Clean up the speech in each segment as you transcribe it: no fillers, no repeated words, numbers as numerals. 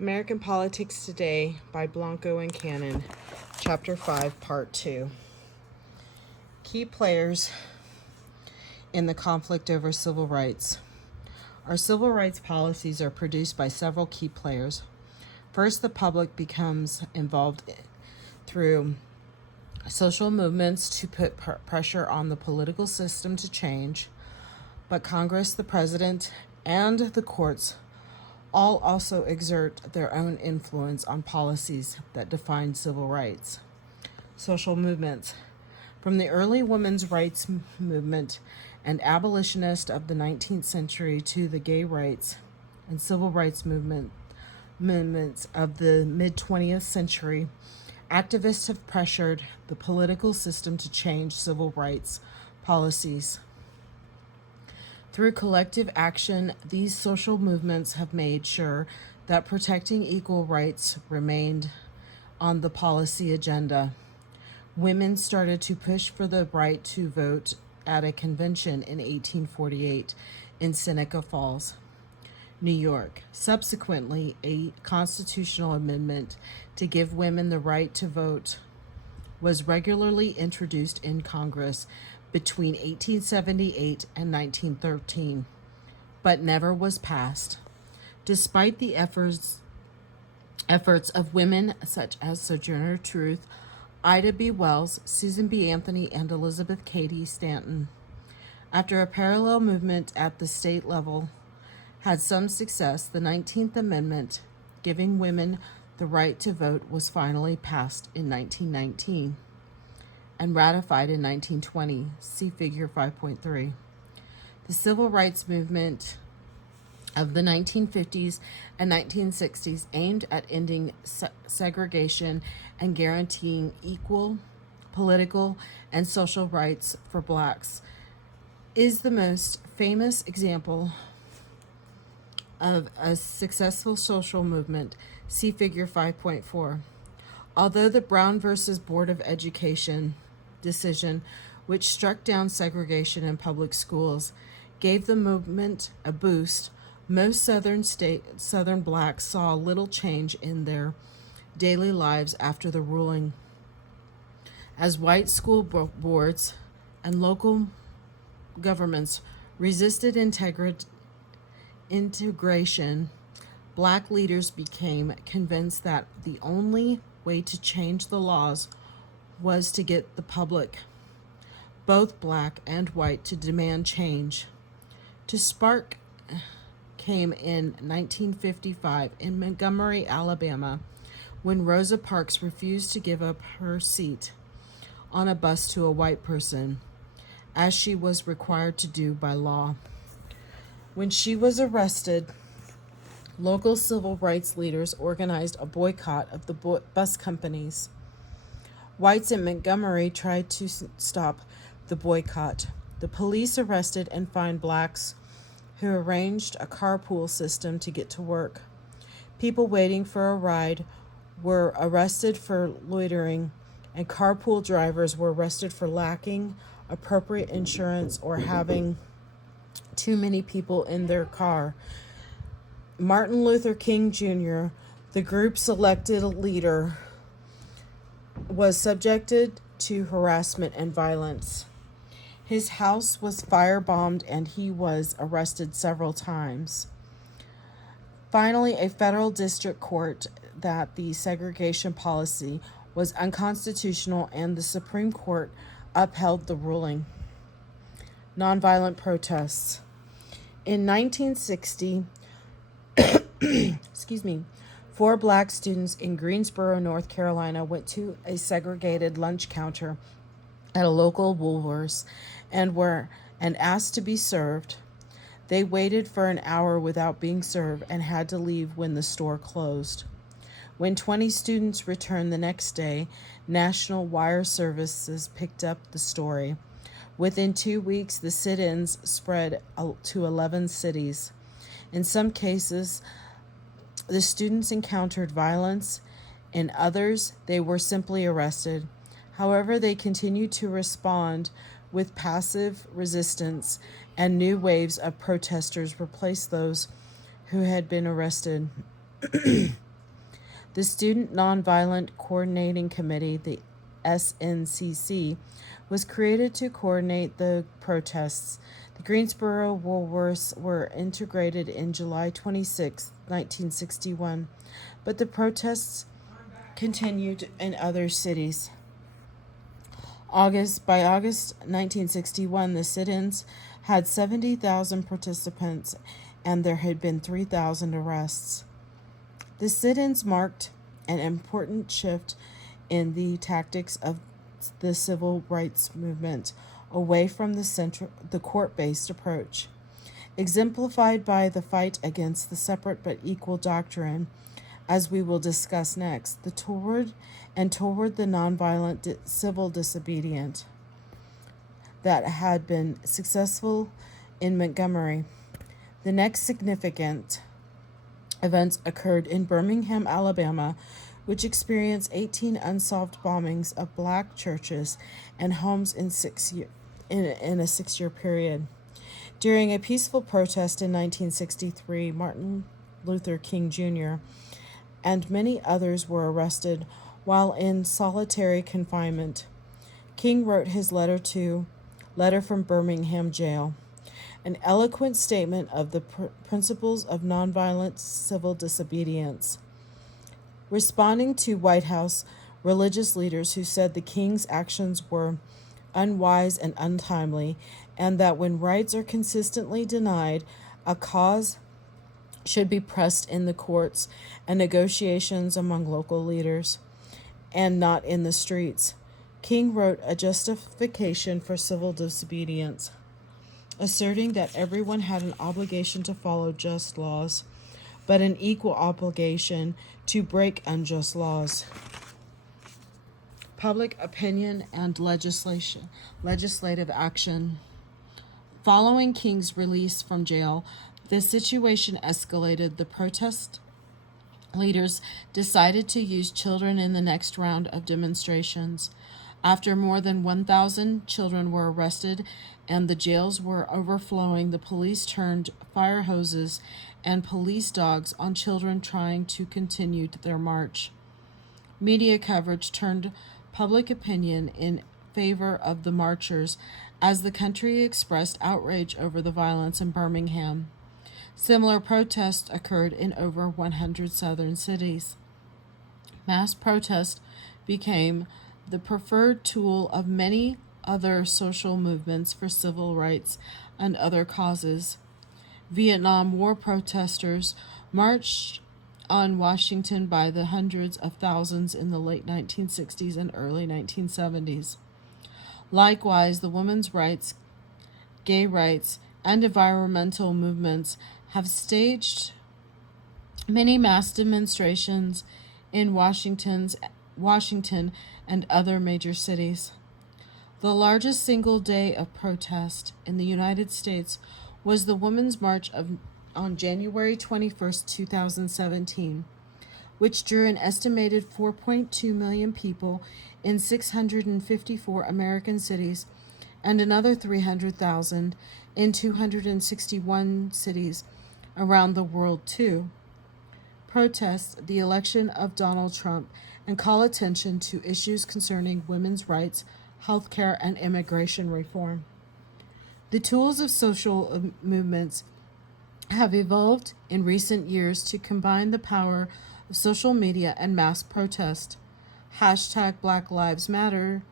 American Politics Today by Bianco and Canon, Chapter 5, Part 2. Key players in the conflict over civil rights. Our civil rights policies are produced by several key players. First, the public becomes involved through social movements to put pressure on the political system to change, but Congress, the President, and the courts all also exert their own influence on policies that define civil rights. Social movements. From the early women's rights movement and abolitionist of the 19th century to the gay rights and civil rights movements of the mid-20th century, activists have pressured the political system to change civil rights policies. Through collective action, these social movements have made sure that protecting equal rights remained on the policy agenda. Women started to push for the right to vote at a convention in 1848 in Seneca Falls, New York. Subsequently, a constitutional amendment to give women the right to vote was regularly introduced in Congress between 1878 and 1913, but never was passed. Despite the efforts of women such as Sojourner Truth, Ida B. Wells, Susan B. Anthony, and Elizabeth Cady Stanton. After a parallel movement at the state level had some success, the 19th Amendment, giving women the right to vote, was finally passed in 1919 and ratified in 1920. See Figure 5.3. The civil rights movement of the 1950s and 1960s aimed at ending segregation and guaranteeing equal political and social rights for blacks is the most famous example of a successful social movement. See Figure 5.4. Although the Brown versus Board of Education decision, which struck down segregation in public schools, gave the movement a boost, most Southern blacks saw little change in their daily lives after the ruling. As white school boards and local governments resisted integration, black leaders became convinced that the only way to change the laws was to get the public, both black and white, to demand change. To spark came in 1955 in Montgomery, Alabama, when Rosa Parks refused to give up her seat on a bus to a white person, as she was required to do by law. When she was arrested, local civil rights leaders organized a boycott of the bus companies. Whites in Montgomery tried to stop the boycott. The police arrested and fined blacks who arranged a carpool system to get to work. People waiting for a ride were arrested for loitering, and carpool drivers were arrested for lacking appropriate insurance or having too many people in their car. Martin Luther King Jr., the group's elected leader, was subjected to harassment and violence. His house was firebombed and he was arrested several times. Finally, a federal district court that the segregation policy was unconstitutional, and the Supreme Court upheld the ruling. Nonviolent protests. In 1960, 4 black students in Greensboro, North Carolina, went to a segregated lunch counter at a local Woolworths and asked to be served. They waited for an hour without being served and had to leave when the store closed. When 20 students returned the next day, National Wire Services picked up the story. Within 2 weeks, the sit-ins spread to 11 cities. In some cases, the students encountered violence. In others, they were simply arrested. However, they continued to respond with passive resistance, and new waves of protesters replaced those who had been arrested. The Student Nonviolent Coordinating Committee, the SNCC, was created to coordinate the protests. The Greensboro Woolworths were integrated in July 26, 1961, but the protests continued in other cities. By August 1961, the sit-ins had 70,000 participants, and there had been 3,000 arrests. The sit-ins marked an important shift in the tactics of the civil rights movement, away from the court-based approach, exemplified by the fight against the separate but equal doctrine, as we will discuss next, toward the nonviolent civil disobedience that had been successful in Montgomery. The next significant events occurred in Birmingham, Alabama, which experienced 18 unsolved bombings of black churches and homes in a 6-year period. During a peaceful protest in 1963, Martin Luther King Jr. and many others were arrested while in solitary confinement. King wrote his letter from Birmingham jail, an eloquent statement of the principles of nonviolent civil disobedience. Responding to White House religious leaders who said the king's actions were unwise and untimely, and that when rights are consistently denied, a cause should be pressed in the courts and negotiations among local leaders, and not in the streets. King wrote a justification for civil disobedience, asserting that everyone had an obligation to follow just laws, but an equal obligation to break unjust laws. Public opinion and legislative action. Following King's release from jail, the situation escalated. The protest leaders decided to use children in the next round of demonstrations. After more than 1,000 children were arrested and the jails were overflowing, the police turned fire hoses and police dogs on children trying to continue their march. Media coverage turned public opinion in favor of the marchers as the country expressed outrage over the violence in Birmingham. Similar protests occurred in over 100 southern cities. Mass protest became the preferred tool of many other social movements for civil rights and other causes. Vietnam War protesters marched on Washington by the hundreds of thousands in the late 1960s and early 1970s. Likewise, the women's rights, gay rights, and environmental movements have staged many mass demonstrations in Washington and other major cities. The largest single day of protest in the United States was the Women's March on January 21, 2017, which drew an estimated 4.2 million people in 654 American cities and another 300,000 in 261 cities around the world to protest the election of Donald Trump and call attention to issues concerning women's rights, healthcare, and immigration reform. The tools of social movements have evolved in recent years to combine the power of social media and mass protest. Hashtag Black Lives Matter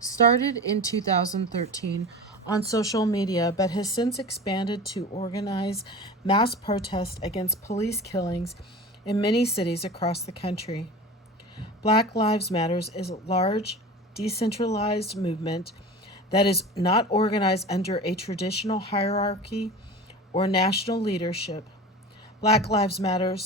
started in 2013 on social media, but has since expanded to organize mass protest against police killings in many cities across the country. Black Lives Matter is a large, decentralized movement that is not organized under a traditional hierarchy or national leadership. Black Lives Matter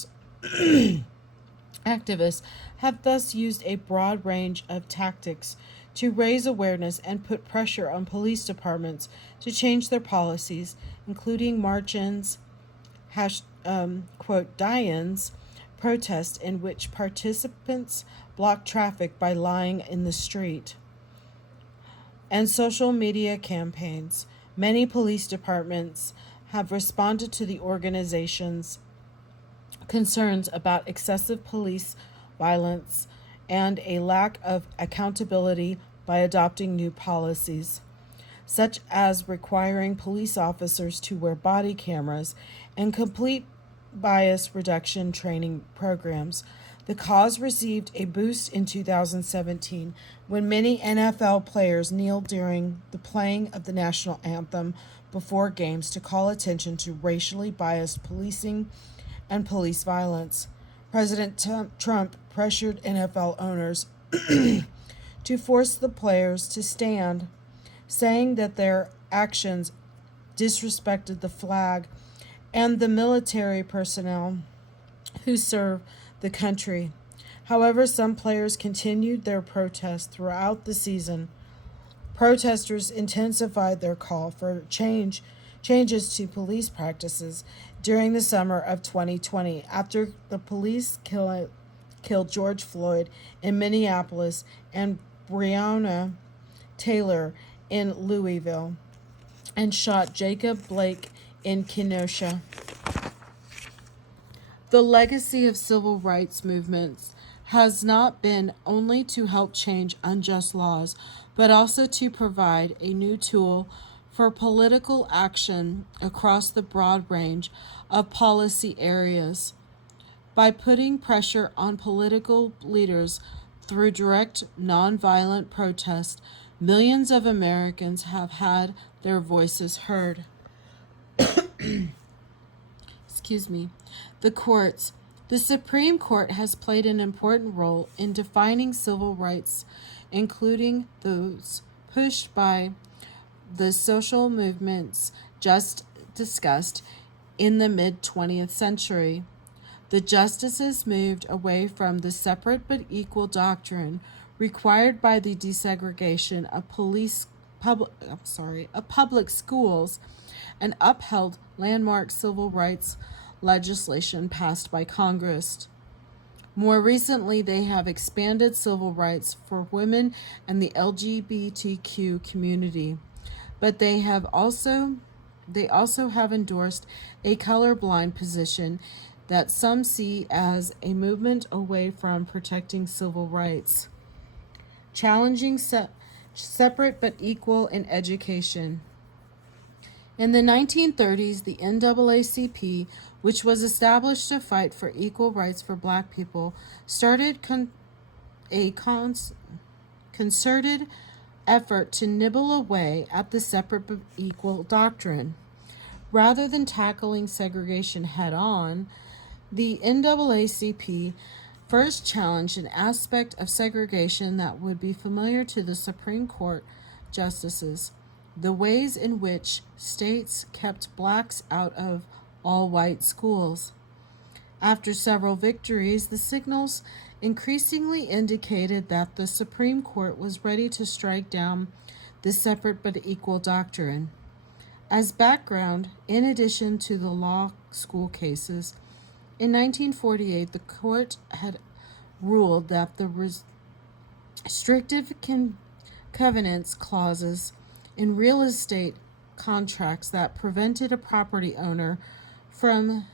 activists have thus used a broad range of tactics to raise awareness and put pressure on police departments to change their policies, including march-ins, die-ins, protests in which participants block traffic by lying in the street, and social media campaigns. Many police departments have responded to the organization's concerns about excessive police violence, and a lack of accountability by adopting new policies, such as requiring police officers to wear body cameras and complete bias reduction training programs. The cause received a boost in 2017 when many NFL players kneeled during the playing of the national anthem before games to call attention to racially biased policing and police violence. President Trump pressured NFL owners to force the players to stand, saying that their actions disrespected the flag and the military personnel who serve the country. However, some players continued their protests throughout the season. Protesters intensified their call for changes to police practices during the summer of 2020 after the police killed George Floyd in Minneapolis and Breonna Taylor in Louisville and shot Jacob Blake in Kenosha. The legacy of civil rights movements has not been only to help change unjust laws, but also to provide a new tool for political action across the broad range of policy areas. By putting pressure on political leaders through direct, nonviolent protest, millions of Americans have had their voices heard. Excuse me. The Supreme Court has played an important role in defining civil rights, including those pushed by the social movements just discussed in the mid-20th century. The justices moved away from the separate but equal doctrine required by the desegregation of public schools and upheld landmark civil rights legislation passed by Congress. More recently, they have expanded civil rights for women and the LGBTQ community, but they also have endorsed a colorblind position that some see as a movement away from protecting civil rights, challenging separate but equal in education. In the 1930s, the NAACP, which was established to fight for equal rights for Black people, started a concerted effort to nibble away at the separate but equal doctrine. Rather than tackling segregation head-on, the NAACP first challenged an aspect of segregation that would be familiar to the Supreme Court justices: the ways in which states kept blacks out of all-white schools. After several victories, the signals increasingly indicated that the Supreme Court was ready to strike down the separate but equal doctrine. As background, in addition to the law school cases, in 1948 the court had ruled that the restrictive covenants clauses in real estate contracts that prevented a property owner from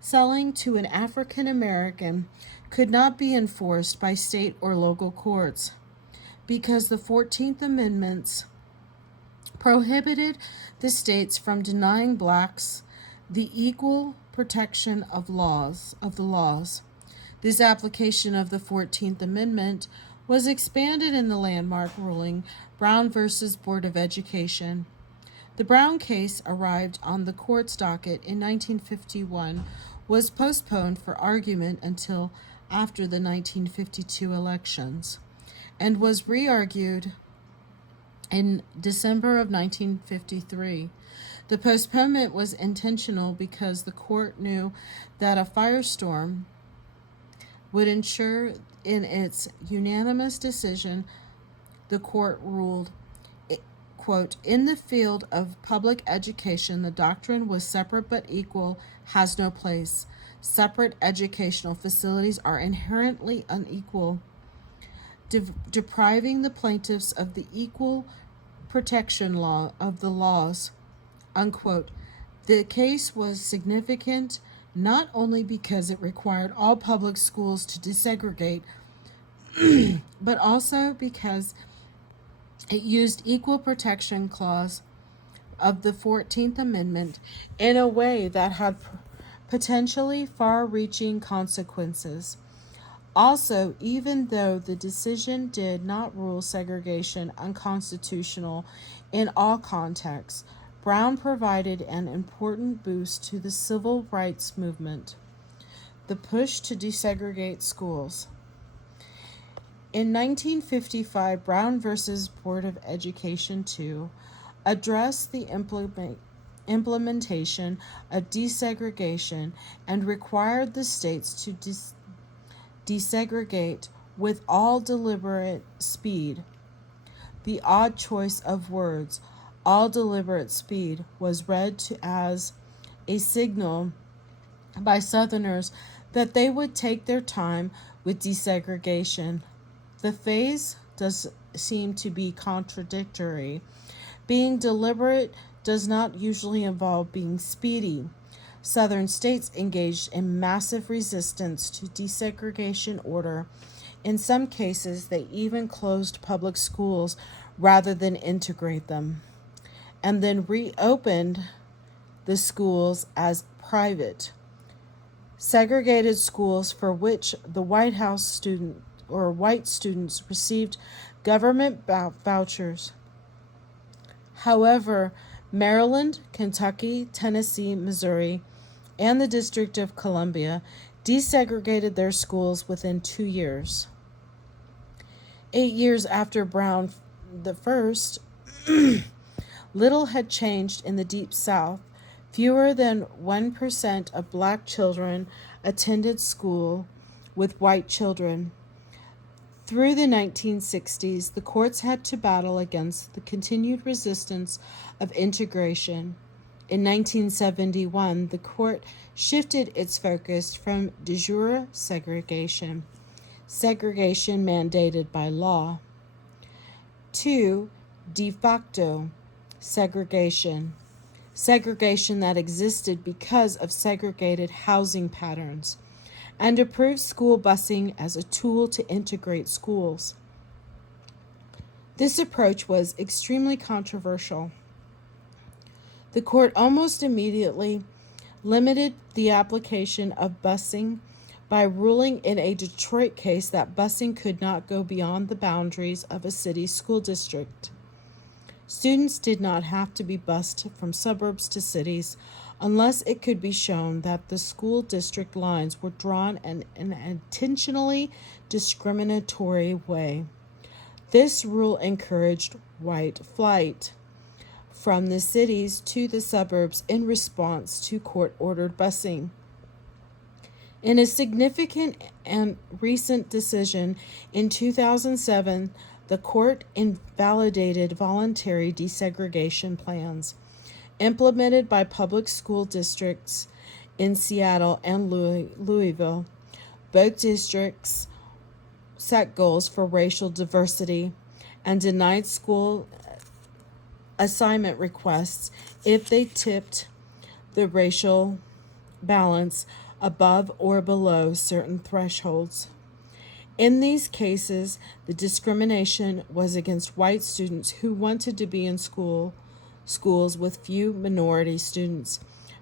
selling to an African American could not be enforced by state or local courts because the 14th Amendment prohibited the states from denying blacks the equal protection of the laws. This application of the 14th Amendment was expanded in the landmark ruling Brown v. Board of Education. The Brown case arrived on the court's docket in 1951, was postponed for argument until after the 1952 elections, and was re-argued in December of 1953. The postponement was intentional because the court knew that a firestorm would ensure. In its unanimous decision, the court ruled, quote, "In the field of public education, the doctrine was separate but equal has no place. Separate educational facilities are inherently unequal, depriving the plaintiffs of the equal protection law of the laws," unquote. The case was significant not only because it required all public schools to desegregate, but also because it used equal protection clause of the 14th Amendment in a way that had potentially far-reaching consequences. Also, even though the decision did not rule segregation unconstitutional in all contexts, Brown provided an important boost to the civil rights movement. The push to desegregate schools. In 1955, Brown v. Board of Education II addressed the implementation of desegregation and required the states to desegregate with all deliberate speed. The odd choice of words, all deliberate speed, was read as a signal by Southerners that they would take their time with desegregation. The phase does seem to be contradictory. Being deliberate does not usually involve being speedy. Southern states engaged in massive resistance to desegregation order. In some cases, they even closed public schools rather than integrate them, and then reopened the schools as private. Segregated schools for which the white students received government vouchers. However, Maryland, Kentucky, Tennessee, Missouri, and the District of Columbia desegregated their schools within 2 years. 8 years after Brown the First, little had changed in the Deep South. Fewer than 1% of black children attended school with white children. Through the 1960s, the courts had to battle against the continued resistance of integration. In 1971, the court shifted its focus from de jure segregation mandated by law, to de facto segregation that existed because of segregated housing patterns, and approved school busing as a tool to integrate schools. This approach was extremely controversial. The court almost immediately limited the application of busing by ruling in a Detroit case that busing could not go beyond the boundaries of a city school district. Students did not have to be bused from suburbs to cities unless it could be shown that the school district lines were drawn in an intentionally discriminatory way. This rule encouraged white flight from the cities to the suburbs in response to court-ordered busing. In a significant and recent decision in 2007, the court invalidated voluntary desegregation plans implemented by public school districts in Seattle and Louisville. Both districts set goals for racial diversity and denied school assignment requests if they tipped the racial balance above or below certain thresholds. In these cases, the discrimination was against white students who wanted to be in schools with few minority students,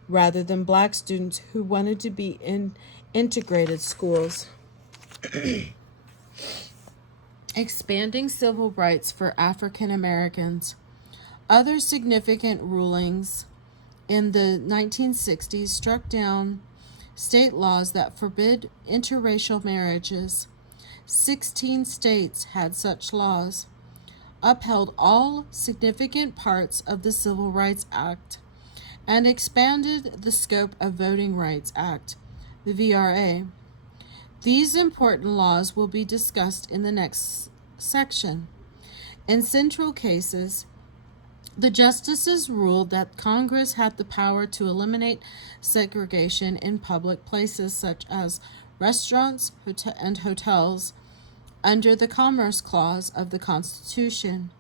rather than black students who wanted to be in integrated schools. Expanding civil rights for African Americans. Other significant rulings in the 1960s struck down state laws that forbid interracial marriages. 16 states had such laws, upheld all significant parts of the Civil Rights Act, and expanded the scope of Voting Rights Act, the VRA. These important laws will be discussed in the next section. In central cases, the justices ruled that Congress had the power to eliminate segregation in public places such as restaurants and hotels under the Commerce Clause of the Constitution.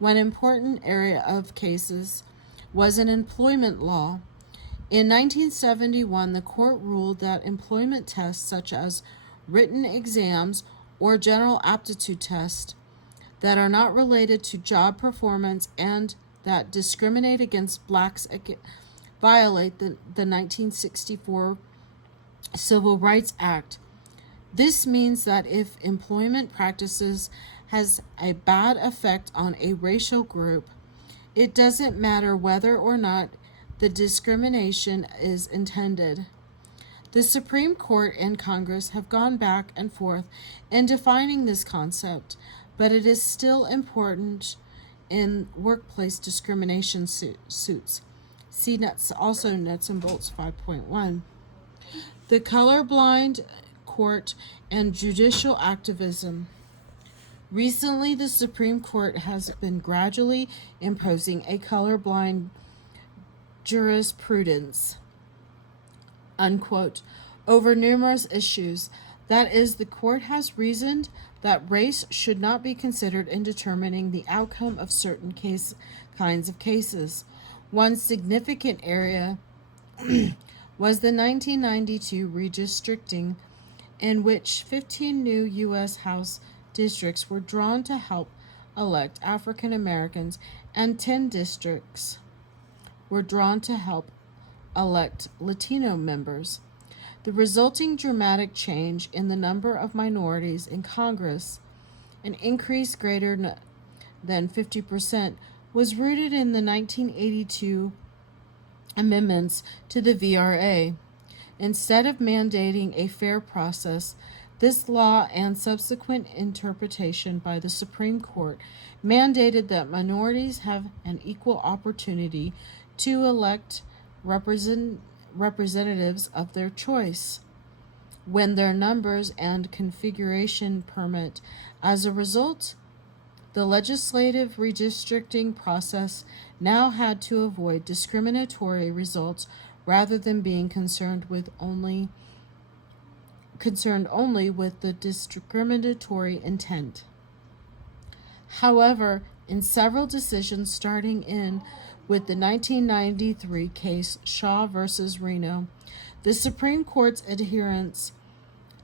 One important area of cases was in employment law. In 1971, the court ruled that employment tests such as written exams or general aptitude tests that are not related to job performance and that discriminate against blacks violate the 1964 Civil Rights Act. This means that if employment practices has a bad effect on a racial group, it doesn't matter whether or not the discrimination is intended. The Supreme Court and Congress have gone back and forth in defining this concept, but it is still important in workplace discrimination suits. See also Nuts and Bolts 5.1. The colorblind court and judicial activism. Recently, the Supreme Court has been gradually imposing a colorblind jurisprudence, unquote, over numerous issues. That is, the court has reasoned that race should not be considered in determining the outcome of certain kinds of cases. One significant area was the 1992 redistricting, in which 15 new U.S. House districts were drawn to help elect African Americans, and 10 districts were drawn to help elect Latino members. The resulting dramatic change in the number of minorities in Congress, an increase greater than 50%, was rooted in the 1982 amendments to the VRA. Instead of mandating a fair process, this law and subsequent interpretation by the Supreme Court mandated that minorities have an equal opportunity to elect representatives of their choice when their numbers and configuration permit. As a result, the legislative redistricting process now had to avoid discriminatory results rather than being concerned only with the discriminatory intent. However, in several decisions starting in with the 1993 case Shaw versus Reno, the Supreme Court's adherence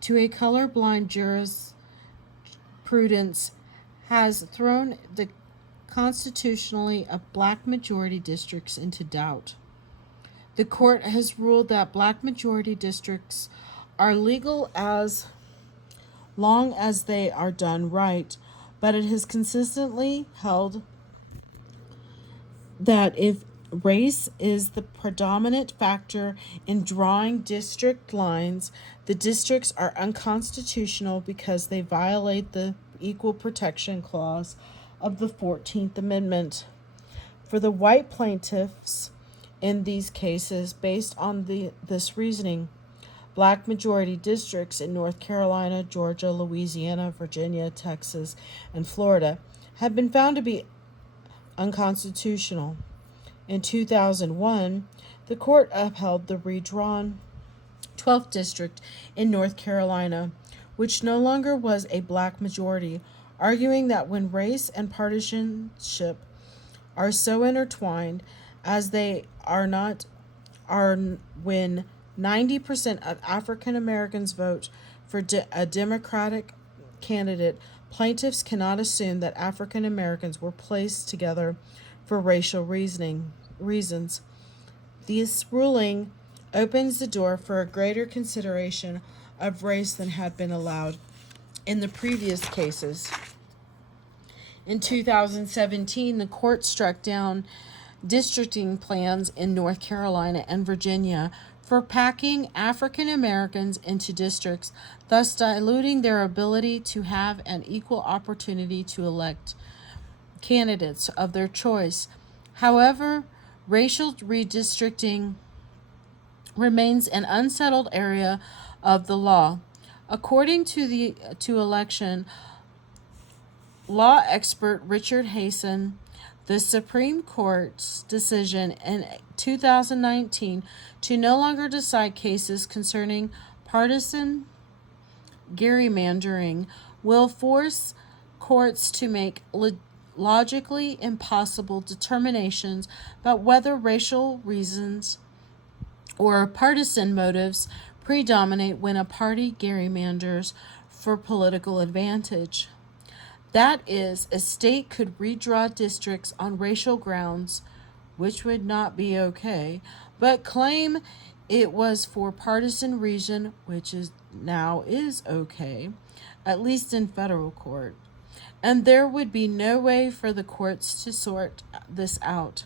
to a colorblind jurisprudence has thrown the constitutionality of black majority districts into doubt. The court has ruled that black majority districts are legal as long as they are done right, but it has consistently held that if race is the predominant factor in drawing district lines, the districts are unconstitutional because they violate the Equal Protection Clause of the 14th Amendment. For the white plaintiffs in these cases, based on this reasoning, black majority districts in North Carolina, Georgia, Louisiana, Virginia, Texas, and Florida have been found to be unconstitutional. In 2001, the court upheld the redrawn 12th District in North Carolina, which no longer was a black majority, arguing that when race and partisanship are so intertwined as they are when 90% of African Americans vote for a Democratic candidate, plaintiffs cannot assume that African Americans were placed together for racial reasons. This ruling opens the door for a greater consideration of race than had been allowed in the previous cases. In 2017, the court struck down districting plans in North Carolina and Virginia for packing African Americans into districts, thus diluting their ability to have an equal opportunity to elect candidates of their choice. However, racial redistricting remains an unsettled area of the law. According to election law expert Richard Hasen, the Supreme Court's decision in 2019 to no longer decide cases concerning partisan gerrymandering will force courts to make logically impossible determinations about whether racial reasons or partisan motives predominate when a party gerrymanders for political advantage. That is, a state could redraw districts on racial grounds, which would not be okay, but claim it was for partisan reason, which is okay, at least in federal court. And there would be no way for the courts to sort this out.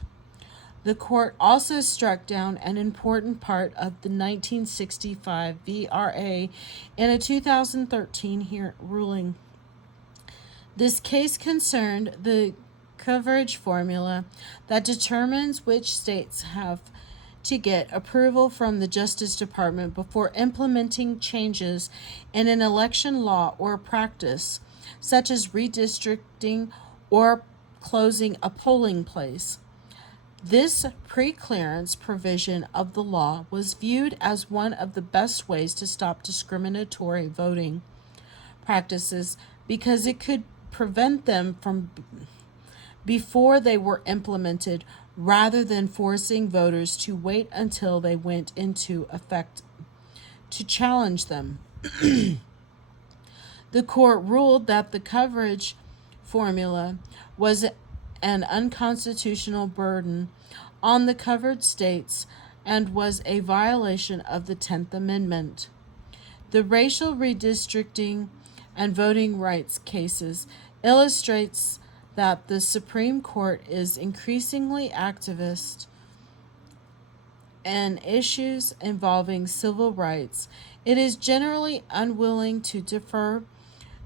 The court also struck down an important part of the 1965 VRA in a 2013 ruling. This case concerned the coverage formula that determines which states have to get approval from the Justice Department before implementing changes in an election law or practice, such as redistricting or closing a polling place. This pre-clearance provision of the law was viewed as one of the best ways to stop discriminatory voting practices because it could prevent them from before they were implemented, rather than forcing voters to wait until they went into effect to challenge them. The court ruled that the coverage formula was an unconstitutional burden on the covered states and was a violation of the 10th Amendment. The racial redistricting and voting rights cases illustrates that the Supreme Court is increasingly activist in issues involving civil rights. It is generally unwilling to defer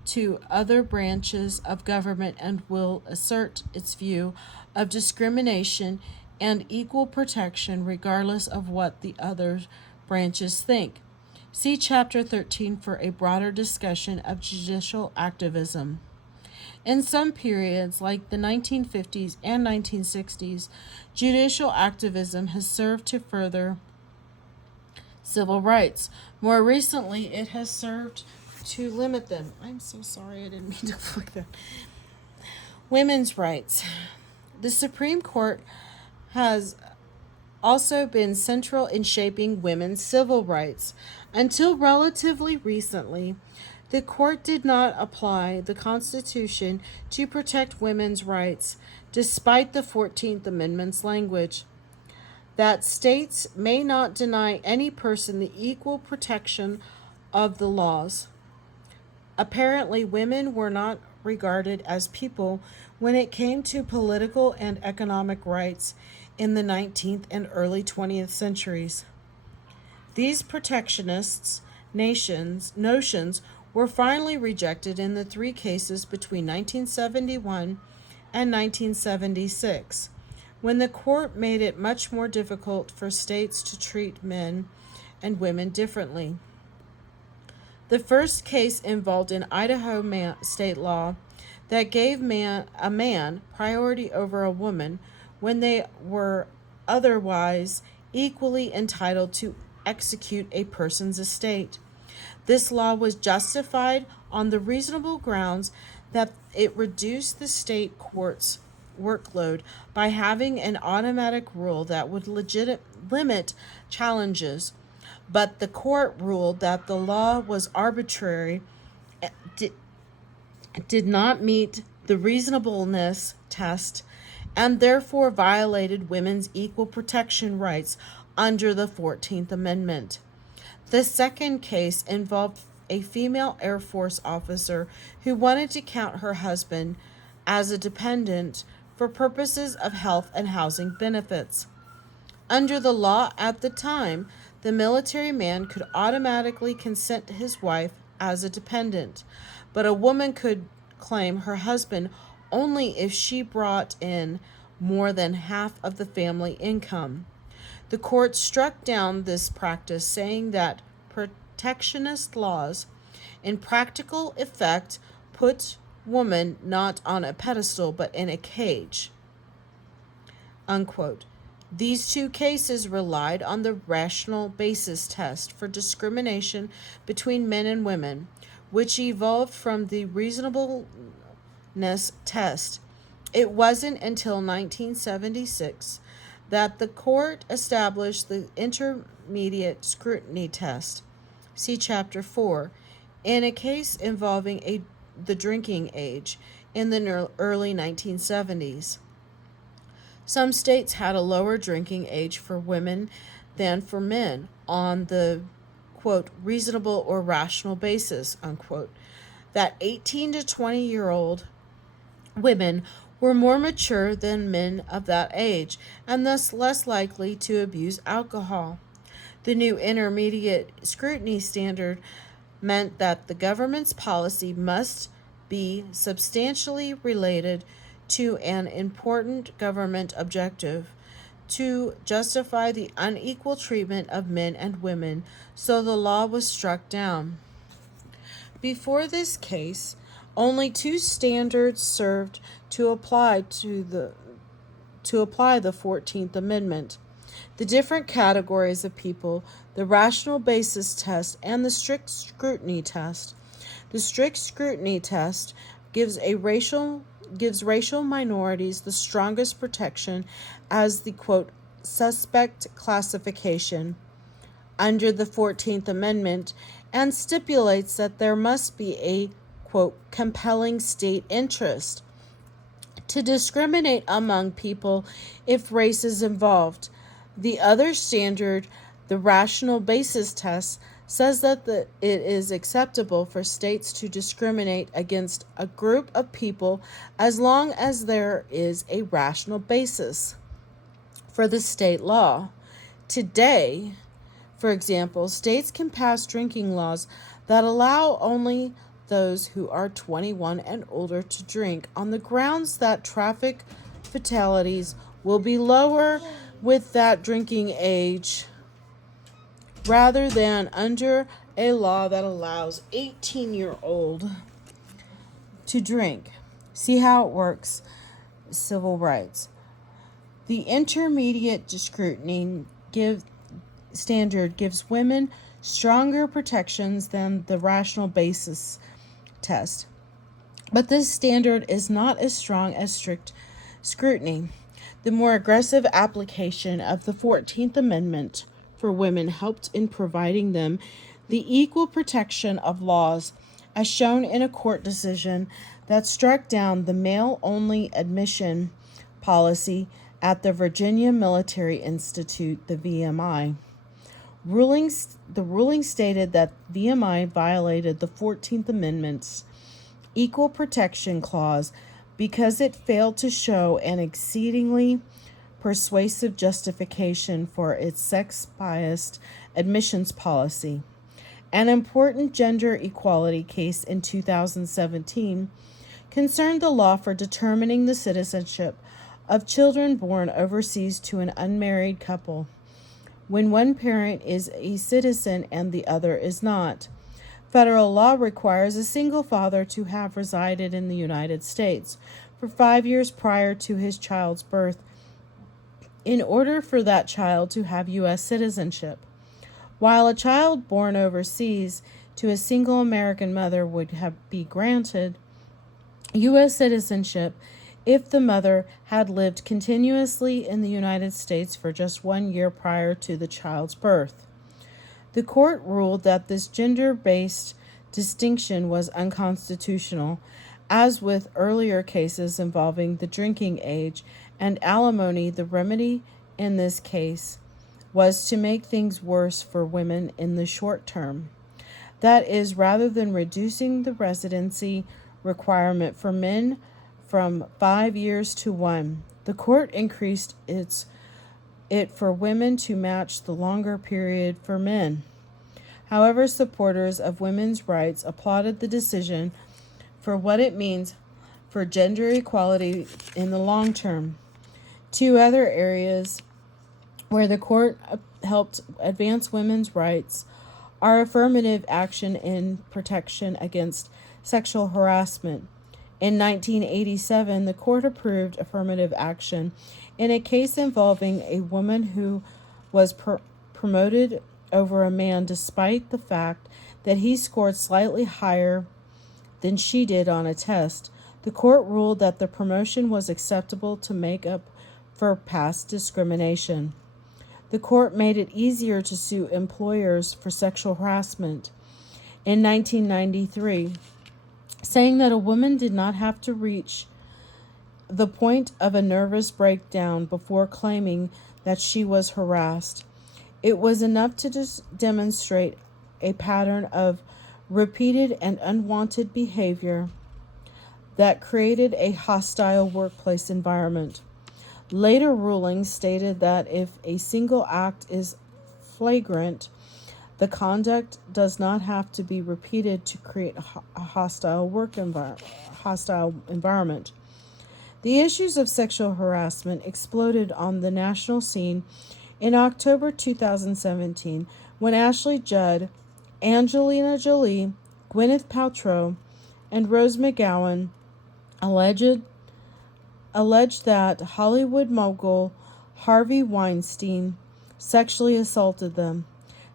to other branches of government and will assert its view of discrimination and equal protection regardless of what the other branches think. See Chapter 13 for a broader discussion of judicial activism. In some periods, like the 1950s and 1960s, judicial activism has served to further civil rights. More recently, it has served to limit them. I'm so sorry, I didn't mean to flick that. Women's rights. The Supreme Court has also been central in shaping women's civil rights. Until relatively recently, the court did not apply the Constitution to protect women's rights, despite the 14th Amendment's language that states may not deny any person the equal protection of the laws. Apparently, women were not regarded as people when it came to political and economic rights in the 19th and early 20th centuries. These protectionist notions were finally rejected in the three cases between 1971 and 1976, when the court made it much more difficult for states to treat men and women differently. The first case involved an Idaho state law that gave a man priority over a woman when they were otherwise equally entitled to execute a person's estate. This law was justified on the reasonable grounds that it reduced the state court's workload by having an automatic rule that would limit challenges, but the court ruled that the law was arbitrary, did not meet the reasonableness test, and therefore violated women's equal protection rights under the 14th Amendment. The second case involved a female Air Force officer who wanted to count her husband as a dependent for purposes of health and housing benefits. Under the law at the time, the military man could automatically consent his wife as a dependent, but a woman could claim her husband only if she brought in more than half of the family income. The court struck down this practice, saying that protectionist laws, in practical effect, put woman not on a pedestal but in a cage. Unquote. These two cases relied on the rational basis test for discrimination between men and women, which evolved from the reasonableness test. It wasn't until 1976 that the court established the intermediate scrutiny test, see Chapter 4, in a case involving the drinking age in the early 1970s. Some states had a lower drinking age for women than for men on the, quote, reasonable or rational basis, unquote, that 18 to 20-year-old women were more mature than men of that age and thus less likely to abuse alcohol. The new intermediate scrutiny standard meant that the government's policy must be substantially related to an important government objective to justify the unequal treatment of men and women, so the law was struck down. Before this case, only two standards served to apply the 14th Amendment. The different categories of people, the rational basis test and the strict scrutiny test. The strict scrutiny test gives racial minorities the strongest protection as the, quote, suspect classification under the 14th Amendment and stipulates that there must be a, quote, compelling state interest to discriminate among people if race is involved. The other standard, the rational basis test, says that it is acceptable for states to discriminate against a group of people as long as there is a rational basis for the state law. Today, for example, states can pass drinking laws that allow only those who are 21 and older to drink on the grounds that traffic fatalities will be lower with that drinking age rather than under a law that allows 18-year-old to drink. See how it works. Civil rights. The intermediate scrutiny standard gives women stronger protections than the rational basis test. But this standard is not as strong as strict scrutiny. The more aggressive application of the 14th Amendment for women helped in providing them the equal protection of laws, as shown in a court decision that struck down the male-only admission policy at the Virginia Military Institute, the VMI. The ruling stated that VMI violated the 14th Amendment's Equal Protection Clause because it failed to show an exceedingly persuasive justification for its sex-biased admissions policy. An important gender equality case in 2017 concerned the law for determining the citizenship of children born overseas to an unmarried couple, when one parent is a citizen and the other is not. Federal law requires a single father to have resided in the United States for 5 years prior to his child's birth in order for that child to have U.S. citizenship, while a child born overseas to a single American mother would be granted U.S. citizenship if the mother had lived continuously in the United States for just 1 year prior to the child's birth. The court ruled that this gender-based distinction was unconstitutional, as with earlier cases involving the drinking age and alimony. The remedy in this case was to make things worse for women in the short term. That is, rather than reducing the residency requirement for men from 5 years to 1, the court increased it for women to match the longer period for men. However, supporters of women's rights applauded the decision for what it means for gender equality in the long term. Two other areas where the court helped advance women's rights are affirmative action and protection against sexual harassment. In 1987, the court approved affirmative action in a case involving a woman who was promoted over a man despite the fact that he scored slightly higher than she did on a test. The court ruled that the promotion was acceptable to make up for past discrimination. The court made it easier to sue employers for sexual harassment in 1993, saying that a woman did not have to reach the point of a nervous breakdown before claiming that she was harassed. It was enough to demonstrate a pattern of repeated and unwanted behavior that created a hostile workplace environment. Later rulings stated that if a single act is flagrant, the conduct does not have to be repeated to create a hostile environment. The issues of sexual harassment exploded on the national scene in October 2017 when Ashley Judd, Angelina Jolie, Gwyneth Paltrow, and Rose McGowan alleged that Hollywood mogul Harvey Weinstein sexually assaulted them.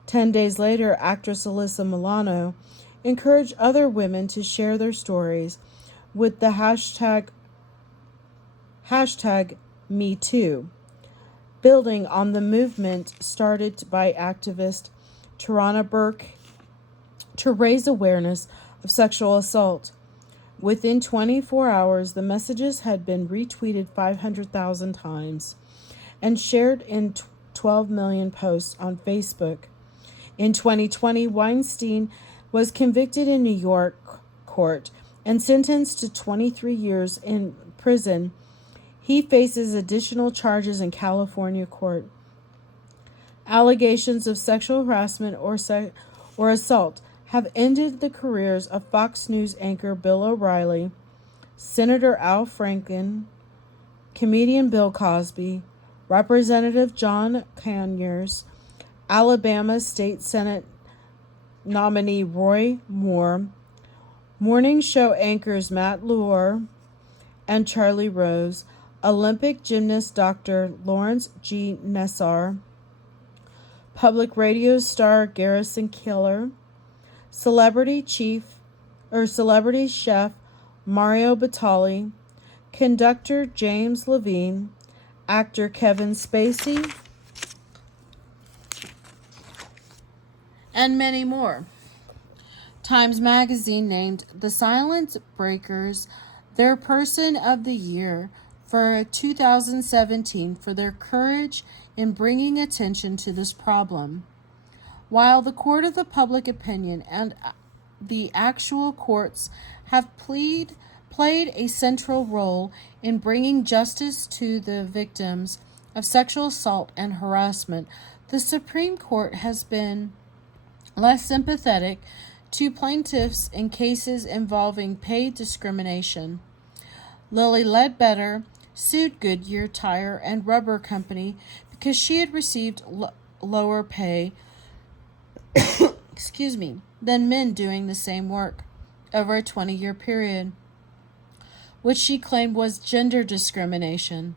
10 days later, actress Alyssa Milano encouraged other women to share their stories with the hashtag #MeToo, building on the movement started by activist Tarana Burke to raise awareness of sexual assault. Within 24 hours, the messages had been retweeted 500,000 times and shared in 12 million posts on Facebook. In 2020, Weinstein was convicted in New York court and sentenced to 23 years in prison. He faces additional charges in California court. Allegations of sexual harassment or assault have ended the careers of Fox News anchor Bill O'Reilly, Senator Al Franken, comedian Bill Cosby, Representative John Conyers, Alabama State Senate nominee Roy Moore, morning show anchors Matt Lauer and Charlie Rose, Olympic gymnast Dr. Lawrence G. Nessar, public radio star Garrison Keillor, celebrity chef Mario Batali, conductor James Levine, actor Kevin Spacey, and many more. Times Magazine named the Silent Breakers their Person of the Year for 2017 for their courage in bringing attention to this problem. While the court of the public opinion and the actual courts have played a central role in bringing justice to the victims of sexual assault and harassment, the Supreme Court has been less sympathetic to plaintiffs in cases involving pay discrimination. Lilly Ledbetter sued Goodyear Tire and Rubber Company because she had received lower pay than men doing the same work over a 20-year period, which she claimed was gender discrimination.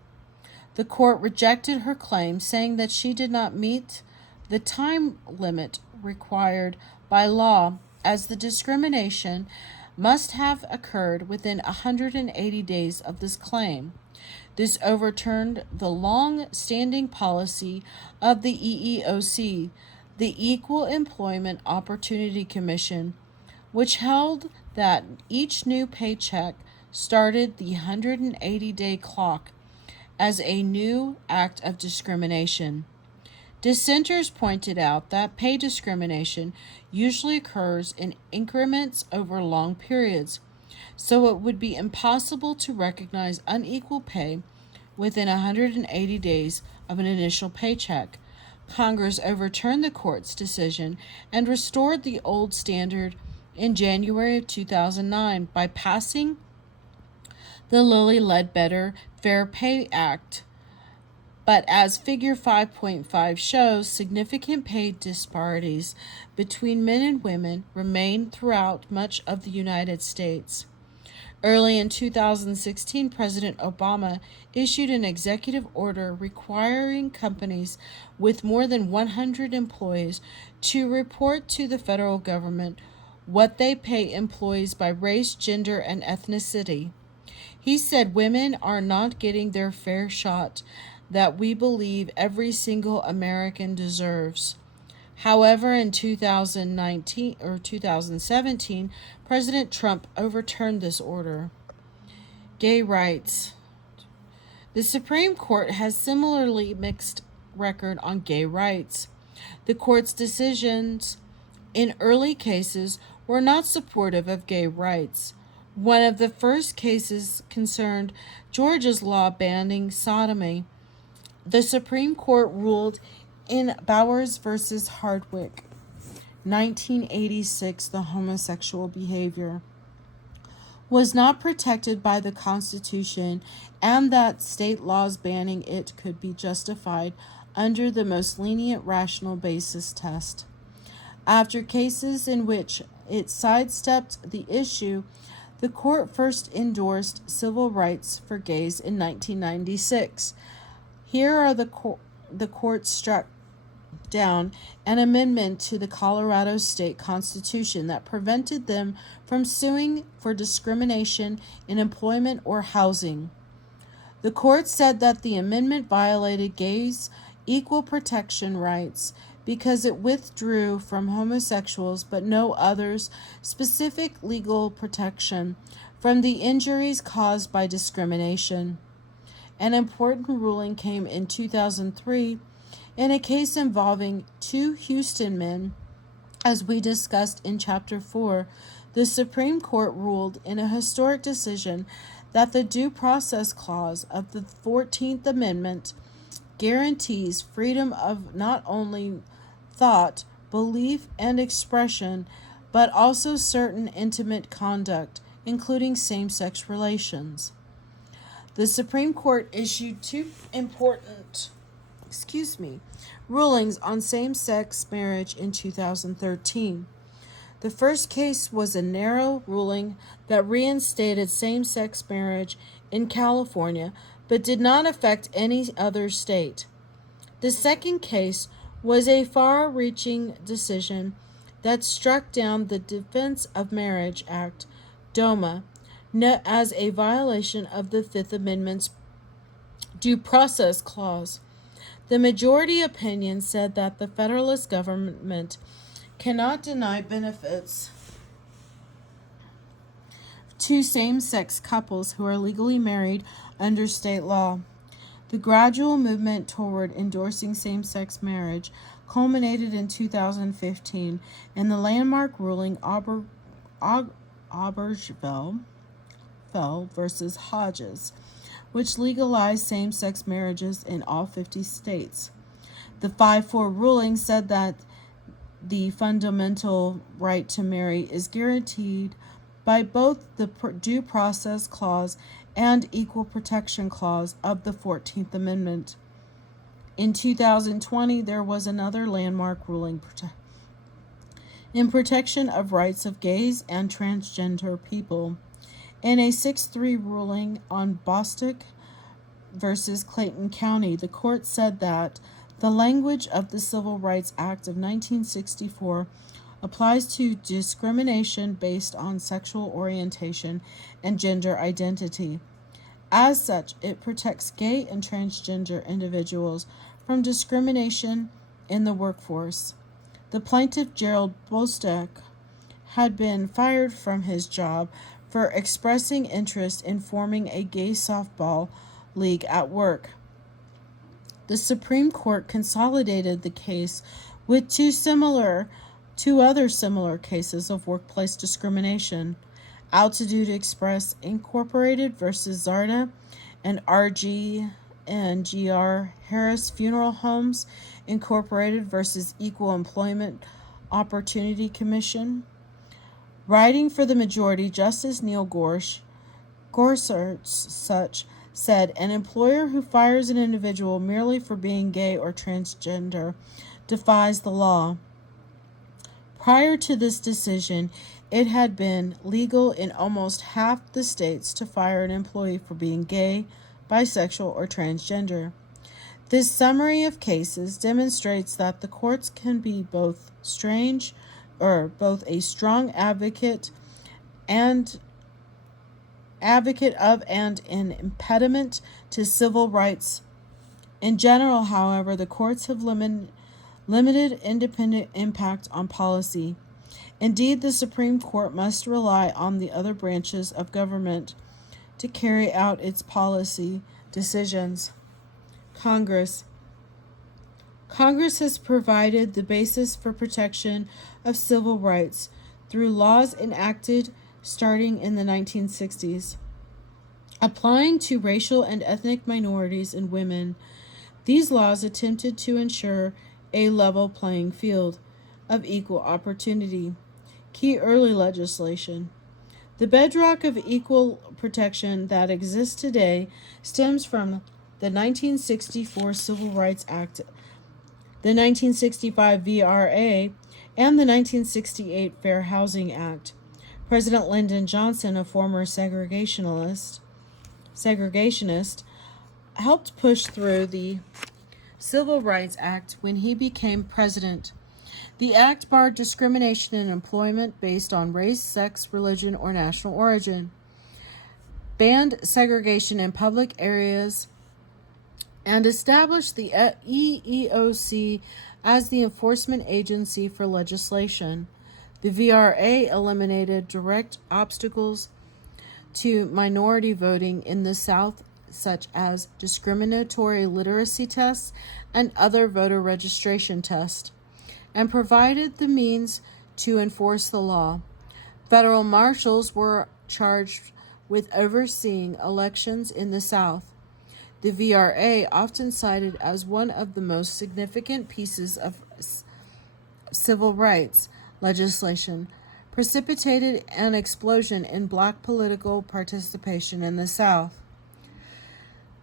The court rejected her claim, saying that she did not meet the time limit required by law, as the discrimination must have occurred within 180 days of this claim. This overturned the long-standing policy of the EEOC, the Equal Employment Opportunity Commission, which held that each new paycheck started the 180-day clock as a new act of discrimination. Dissenters pointed out that pay discrimination usually occurs in increments over long periods, so it would be impossible to recognize unequal pay within 180 days of an initial paycheck. Congress overturned the court's decision and restored the old standard in January of 2009 by passing the Lilly Ledbetter Fair Pay Act. But as Figure 5.5 shows, significant pay disparities between men and women remain throughout much of the United States. Early in 2016, President Obama issued an executive order requiring companies with more than 100 employees to report to the federal government what they pay employees by race, gender, and ethnicity. He said women are not getting their fair shot that we believe every single American deserves. However, in 2017, President Trump overturned this order. Gay rights. The Supreme Court has similarly mixed record on gay rights. The court's decisions in early cases were not supportive of gay rights. One of the first cases concerned Georgia's law banning sodomy. The Supreme Court ruled in Bowers versus Hardwick, 1986, the homosexual behavior was not protected by the Constitution and that state laws banning it could be justified under the most lenient rational basis test. After cases in which it sidestepped the issue, the court first endorsed civil rights for gays in 1996. Here are the court struck down an amendment to the Colorado State Constitution that prevented them from suing for discrimination in employment or housing. The court said that the amendment violated gays' equal protection rights because it withdrew from homosexuals but no others specific legal protection from the injuries caused by discrimination. An important ruling came in 2003 in a case involving two Houston men. As we discussed in Chapter 4, the Supreme Court ruled in a historic decision that the Due Process Clause of the 14th Amendment guarantees freedom of not only thought, belief, and expression, but also certain intimate conduct, including same-sex relations. The Supreme Court issued two important rulings on same-sex marriage in 2013. The first case was a narrow ruling that reinstated same-sex marriage in California, but did not affect any other state. The second case was a far-reaching decision that struck down the Defense of Marriage Act, DOMA, as a violation of the Fifth Amendment's Due Process Clause. The majority opinion said that the Federalist government cannot deny benefits to same-sex couples who are legally married under state law. The gradual movement toward endorsing same-sex marriage culminated in 2015 in the landmark ruling Obergefell versus Hodges, which legalized same-sex marriages in all 50 states. The 5-4 ruling said that the fundamental right to marry is guaranteed by both the Due Process Clause and Equal Protection Clause of the 14th Amendment. In 2020, there was another landmark ruling in protection of rights of gays and transgender people. In a 6-3 ruling on Bostock versus Clayton County, the court said that the language of the Civil Rights Act of 1964 applies to discrimination based on sexual orientation and gender identity. As such, it protects gay and transgender individuals from discrimination in the workforce. The plaintiff, Gerald Bostock, had been fired from his job for expressing interest in forming a gay softball league at work. The Supreme Court consolidated the case with two other similar cases of workplace discrimination: Altitude Express Incorporated versus Zarda and RG and GR Harris Funeral Homes Incorporated versus Equal Employment Opportunity Commission. Writing for the majority, Justice Neil Gorsuch said, "An employer who fires an individual merely for being gay or transgender defies the law." Prior to this decision, it had been legal in almost half the states to fire an employee for being gay, bisexual, or transgender. This summary of cases demonstrates that the courts can be both a strong advocate of and an impediment to civil rights In general, however, the courts have limited independent impact on policy. Indeed, the Supreme Court must rely on the other branches of government to carry out its policy decisions. Congress. Congress has provided the basis for protection of civil rights through laws enacted starting in the 1960s. Applying to racial and ethnic minorities and women, these laws attempted to ensure a level playing field of equal opportunity. Key early legislation. The bedrock of equal protection that exists today stems from the 1964 Civil Rights Act, the 1965 VRA, and the 1968 Fair Housing Act. President Lyndon Johnson, a former segregationist, helped push through the Civil Rights Act when he became president. The act barred discrimination in employment based on race, sex, religion, or national origin, banned segregation in public areas, and established the EEOC as the enforcement agency for legislation. The VRA eliminated direct obstacles to minority voting in the South, such as discriminatory literacy tests and other voter registration tests, and provided the means to enforce the law. Federal marshals were charged with overseeing elections in the South. The VRA, often cited as one of the most significant pieces of civil rights legislation, precipitated an explosion in black political participation in the South.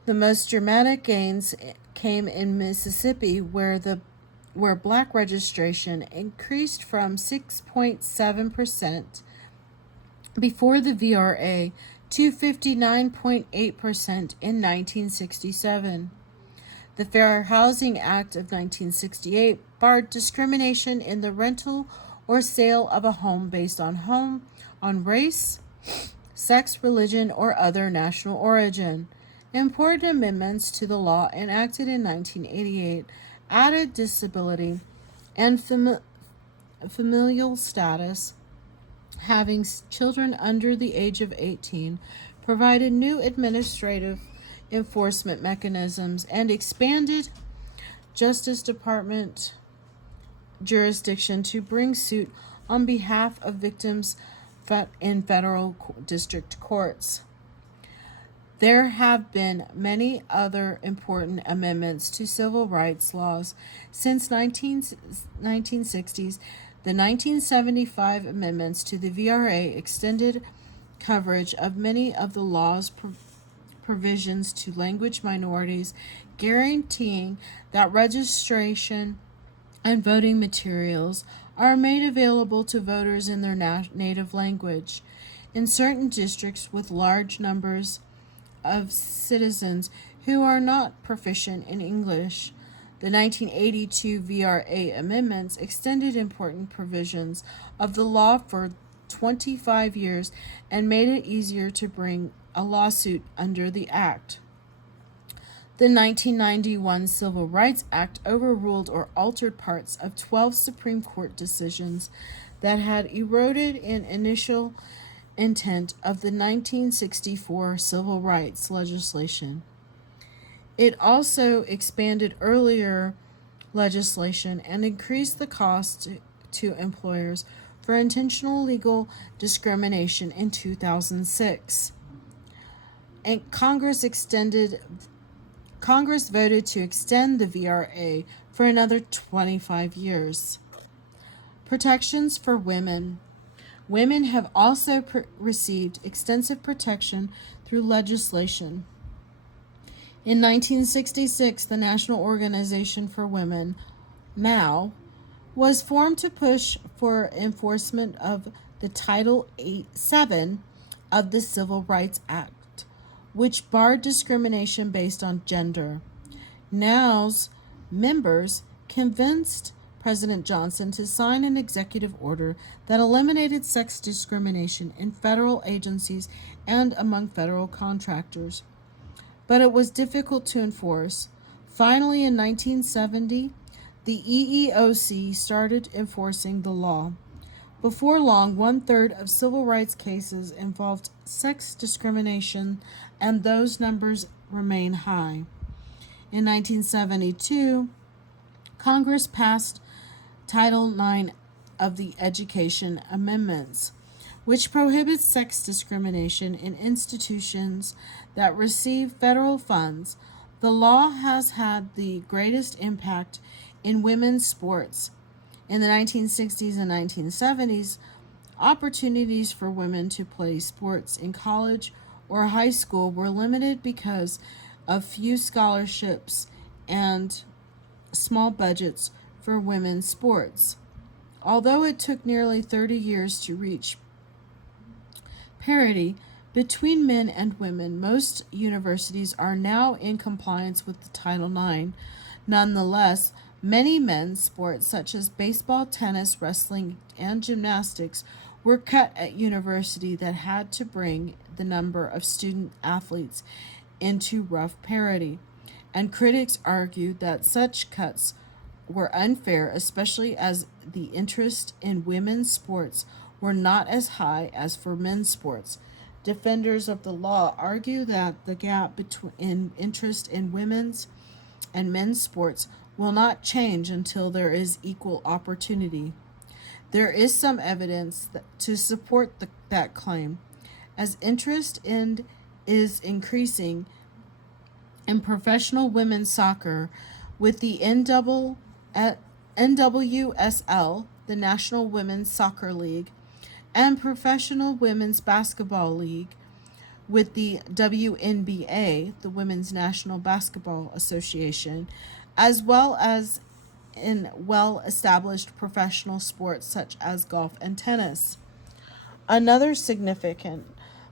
The most dramatic gains came in Mississippi, where black registration increased from 6.7% before the VRA to 59.8% in 1967. The Fair Housing Act of 1968 barred discrimination in the rental or sale of a home based on race, sex, religion, or other national origin. Important amendments to the law enacted in 1988 added disability and familial status. Having children under the age of 18 provided new administrative enforcement mechanisms and expanded Justice Department jurisdiction to bring suit on behalf of victims in federal district courts. There have been many other important amendments to civil rights laws since 1960s. The 1975 amendments to the VRA extended coverage of many of the law's provisions to language minorities, guaranteeing that registration and voting materials are made available to voters in their native language. In certain districts with large numbers of citizens who are not proficient in English, the 1982 VRA amendments extended important provisions of the law for 25 years and made it easier to bring a lawsuit under the act. The 1991 Civil Rights Act overruled or altered parts of 12 Supreme Court decisions that had eroded in initial intent of the 1964 civil rights legislation. It also expanded earlier legislation and increased the cost to employers for intentional legal discrimination in 2006. And Congress voted to extend the VRA for another 25 years. Protections for women. Women have also received extensive protection through legislation. In 1966, the National Organization for Women, NOW, was formed to push for enforcement of the Title 7 of the Civil Rights Act, which barred discrimination based on gender. NOW's members convinced President Johnson to sign an executive order that eliminated sex discrimination in federal agencies and among federal contractors. But it was difficult to enforce. Finally, in 1970, the EEOC started enforcing the law. Before long, 1/3 of civil rights cases involved sex discrimination, and those numbers remain high. In 1972, Congress passed Title IX of the Education Amendments, which prohibits sex discrimination in institutions that receive federal funds. The law has had the greatest impact in women's sports. In the 1960s and 1970s, opportunities for women to play sports in college or high school were limited because of few scholarships and small budgets for women's sports. Although it took nearly 30 years to reach parity between men and women, most universities are now in compliance with the Title IX. Nonetheless, many men's sports, such as baseball, tennis, wrestling, and gymnastics, were cut at university that had to bring the number of student athletes into rough parity. And critics argued that such cuts were unfair, especially as the interest in women's sports were not as high as for men's sports. Defenders of the law argue that the gap between interest in women's and men's sports will not change until there is equal opportunity. There is some evidence to support that claim, as interest is increasing in professional women's soccer, with the NWSL, the National Women's Soccer League, and Professional Women's Basketball League, with the WNBA, the Women's National Basketball Association, as well as in well-established professional sports such as golf and tennis. Another significant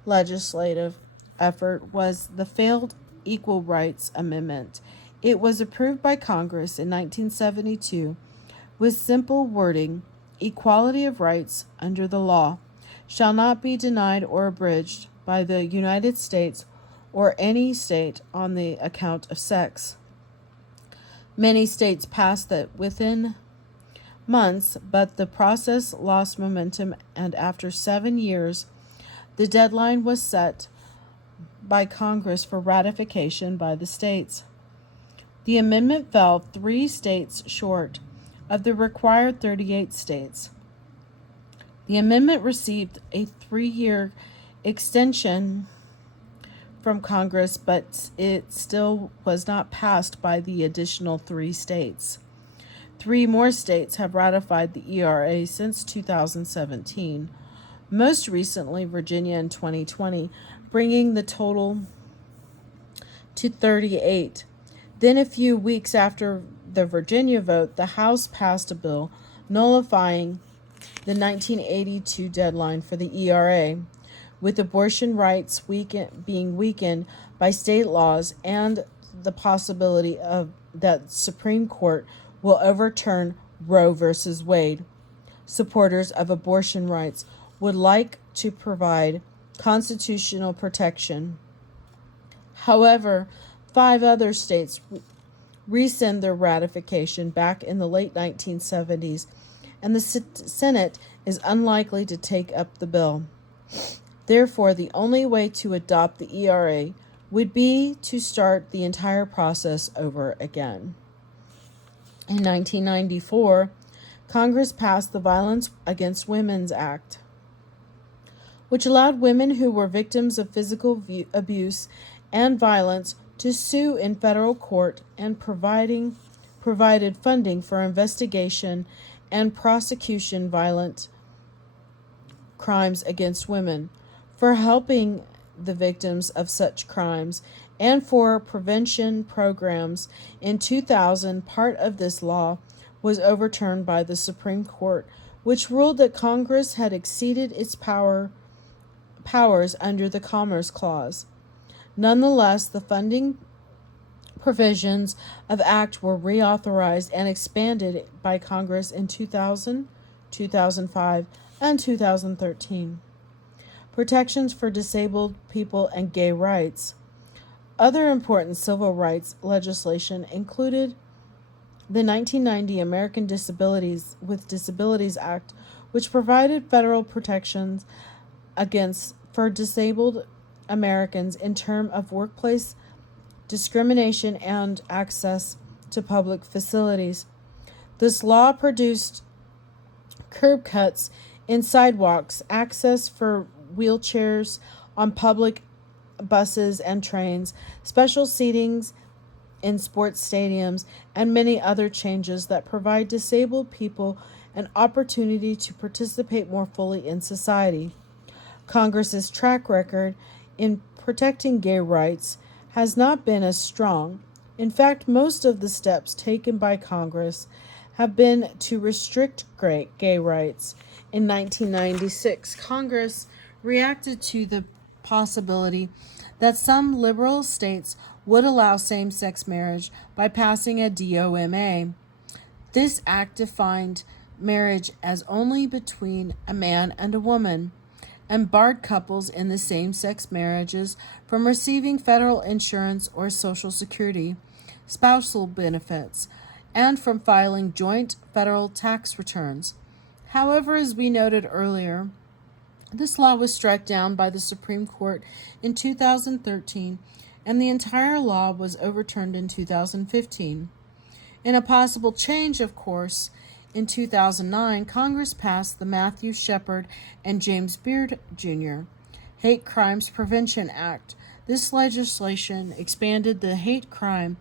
legislative effort was the failed Equal Rights Amendment. It was approved by Congress in 1972 with simple wording: equality of rights under the law shall not be denied or abridged by the United States or any state on the account of sex. Many states passed that within months, but the process lost momentum, and after 7 years, the deadline was set by Congress for ratification by the states. The amendment fell 3 states short of the required 38 states. The amendment received a 3-year extension from Congress, but it still was not passed by the additional 3 states. 3 more states have ratified the ERA since 2017, most recently Virginia in 2020, bringing the total to 38. Then, a few weeks after the Virginia vote, the House passed a bill nullifying the 1982 deadline for the ERA, with abortion rights being weakened by state laws and the possibility of that Supreme Court will overturn Roe v. Wade. Supporters of abortion rights would like to provide constitutional protection. However, 5 other states rescind their ratification back in the late 1970s, and the Senate is unlikely to take up the bill. Therefore, the only way to adopt the ERA would be to start the entire process over again. In 1994, Congress passed the Violence Against Women Act, which allowed women who were victims of physical abuse and violence to sue in federal court, and provided funding for investigation and prosecution violent crimes against women, for helping the victims of such crimes, and for prevention programs. In 2000, part of this law was overturned by the Supreme Court, which ruled that Congress had exceeded its powers under the Commerce Clause. Nonetheless, the funding provisions of the Act were reauthorized and expanded by Congress in 2000, 2005, and 2013. Protections for disabled people and gay rights. Other important civil rights legislation included the 1990 American with Disabilities Act, which provided federal protections for disabled Americans in terms of workplace discrimination and access to public facilities. This law produced curb cuts in sidewalks, access for wheelchairs on public buses and trains, special seatings in sports stadiums, and many other changes that provide disabled people an opportunity to participate more fully in society. Congress's track record in protecting gay rights has not been as strong. In fact, most of the steps taken by Congress have been to restrict gay rights. In 1996, Congress reacted to the possibility that some liberal states would allow same-sex marriage by passing a DOMA. This act defined marriage as only between a man and a woman, and barred couples in the same-sex marriages from receiving federal insurance or Social Security, spousal benefits, and from filing joint federal tax returns. However, as we noted earlier, this law was struck down by the Supreme Court in 2013, and the entire law was overturned in 2015. In a possible change of course, in 2009, Congress passed the Matthew Shepard and James Beard Jr. Hate Crimes Prevention Act. This legislation expanded the hate crime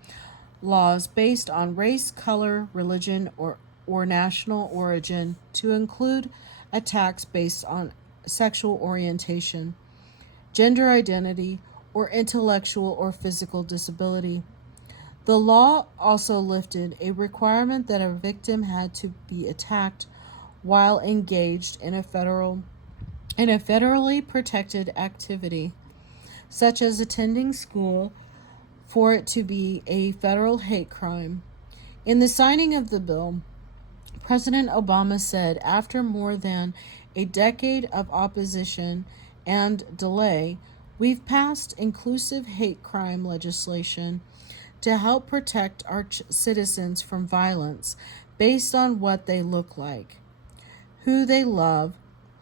laws based on race, color, religion, or national origin to include attacks based on sexual orientation, gender identity, or intellectual or physical disability. The law also lifted a requirement that a victim had to be attacked while engaged in a federally protected activity, such as attending school, for it to be a federal hate crime. In the signing of the bill, President Obama said, after more than a decade of opposition and delay, we've passed inclusive hate crime legislation to help protect our citizens from violence based on what they look like, who they love,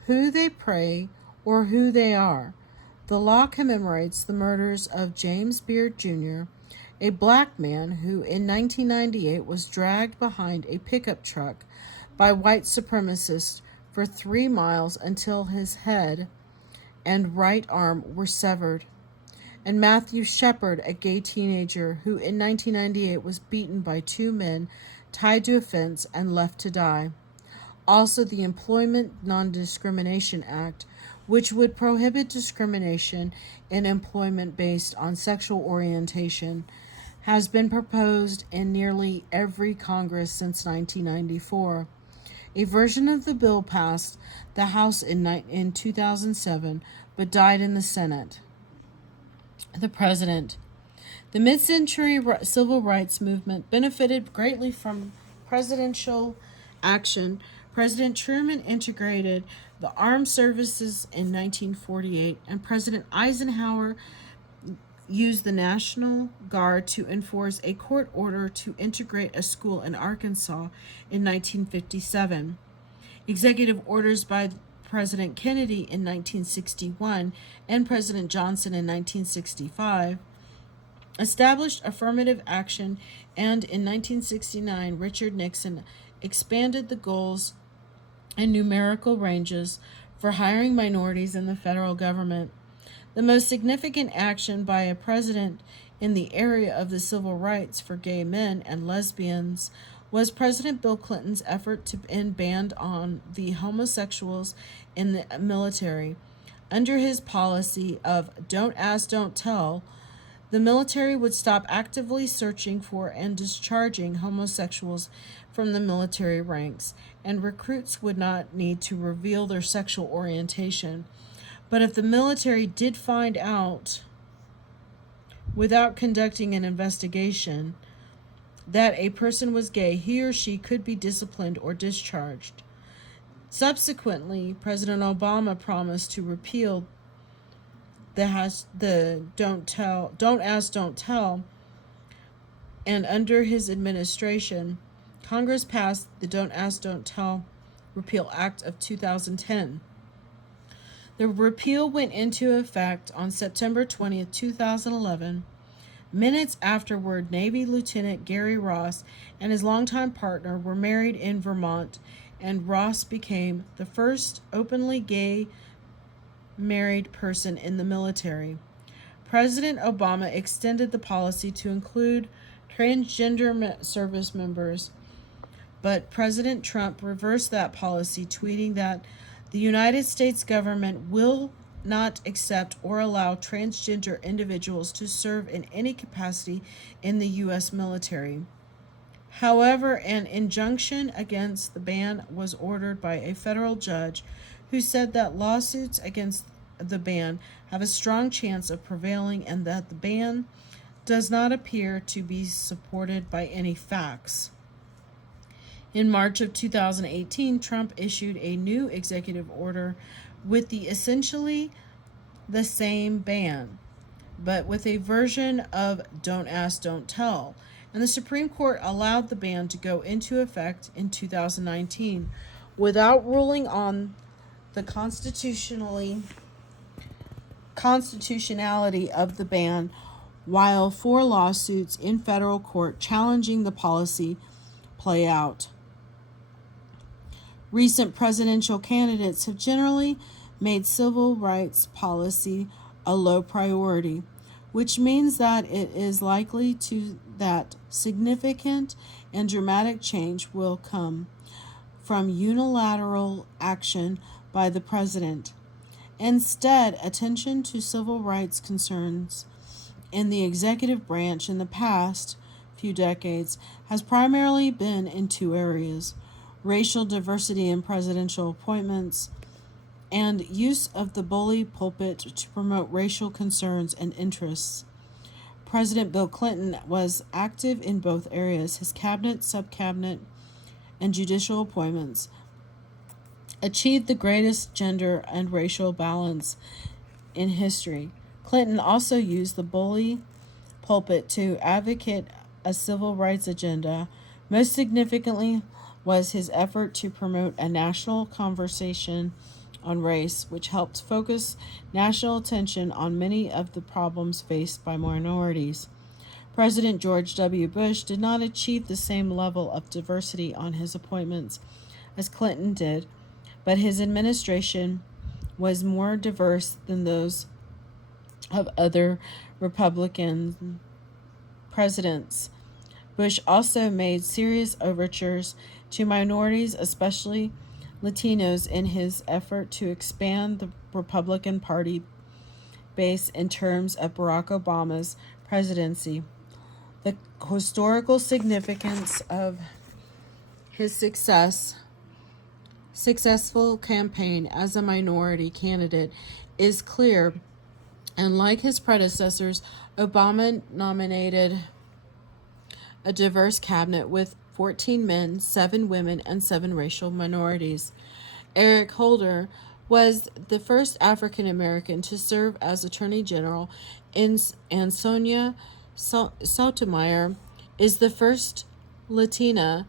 who they pray, or who they are. The law commemorates the murders of James Beard Jr., a black man who in 1998 was dragged behind a pickup truck by white supremacists for 3 miles until his head and right arm were severed, and Matthew Shepard, a gay teenager who in 1998 was beaten by 2 men, tied to a fence, and left to die. Also, the Employment Non-Discrimination Act, which would prohibit discrimination in employment based on sexual orientation, has been proposed in nearly every Congress since 1994. A version of the bill passed the House in 2007, but died in the Senate. The President. The mid-century civil rights movement benefited greatly from presidential action. President Truman integrated the armed services in 1948, and President Eisenhower used the National Guard to enforce a court order to integrate a school in Arkansas in 1957. Executive orders by President Kennedy in 1961 and President Johnson in 1965 established affirmative action, and in 1969 Richard Nixon expanded the goals and numerical ranges for hiring minorities in the federal government. The most significant action by a president in the area of the civil rights for gay men and lesbians was President Bill Clinton's effort to end ban on the homosexuals in the military. Under his policy of "don't ask, don't tell," the military would stop actively searching for and discharging homosexuals from the military ranks, and recruits would not need to reveal their sexual orientation. But if the military did find out, without conducting an investigation, that a person was gay, he or she could be disciplined or discharged. Subsequently, President Obama promised to repeal the don't ask, don't tell, and under his administration, Congress passed the Don't Ask, Don't Tell Repeal Act of 2010. The repeal went into effect on September 20th, 2011. Minutes afterward, Navy Lieutenant Gary Ross and his longtime partner were married in Vermont, and Ross became the first openly gay married person in the military. President Obama extended the policy to include transgender service members, but President Trump reversed that policy, tweeting that the United States government will not accept or allow transgender individuals to serve in any capacity in the U.S. military. However, an injunction against the ban was ordered by a federal judge who said that lawsuits against the ban have a strong chance of prevailing and that the ban does not appear to be supported by any facts. In March of 2018, Trump issued a new executive order with essentially the same ban, but with a version of Don't Ask, Don't Tell, and the Supreme Court allowed the ban to go into effect in 2019 without ruling on the constitutionality of the ban, while 4 lawsuits in federal court challenging the policy play out. Recent presidential candidates have generally made civil rights policy a low priority, which means that it is likely that significant and dramatic change will come from unilateral action by the president. Instead, attention to civil rights concerns in the executive branch in the past few decades has primarily been in 2 areas: racial diversity in presidential appointments and use of the bully pulpit to promote racial concerns and interests. President Bill Clinton was active in both areas. His cabinet, subcabinet, and judicial appointments achieved the greatest gender and racial balance in history. Clinton also used the bully pulpit to advocate a civil rights agenda. Most significantly was his effort to promote a national conversation on race, which helped focus national attention on many of the problems faced by minorities. President George W. Bush did not achieve the same level of diversity on his appointments as Clinton did, but his administration was more diverse than those of other Republican presidents. Bush also made serious overtures to minorities, especially Latinos, in his effort to expand the Republican Party base in terms of Barack Obama's presidency. The historical significance of his successful campaign as a minority candidate is clear, and like his predecessors, Obama nominated a diverse cabinet with 14 men, 7 women, and 7 racial minorities. Eric Holder was the first African American to serve as Attorney General, and Sonia Sotomayor is the first Latina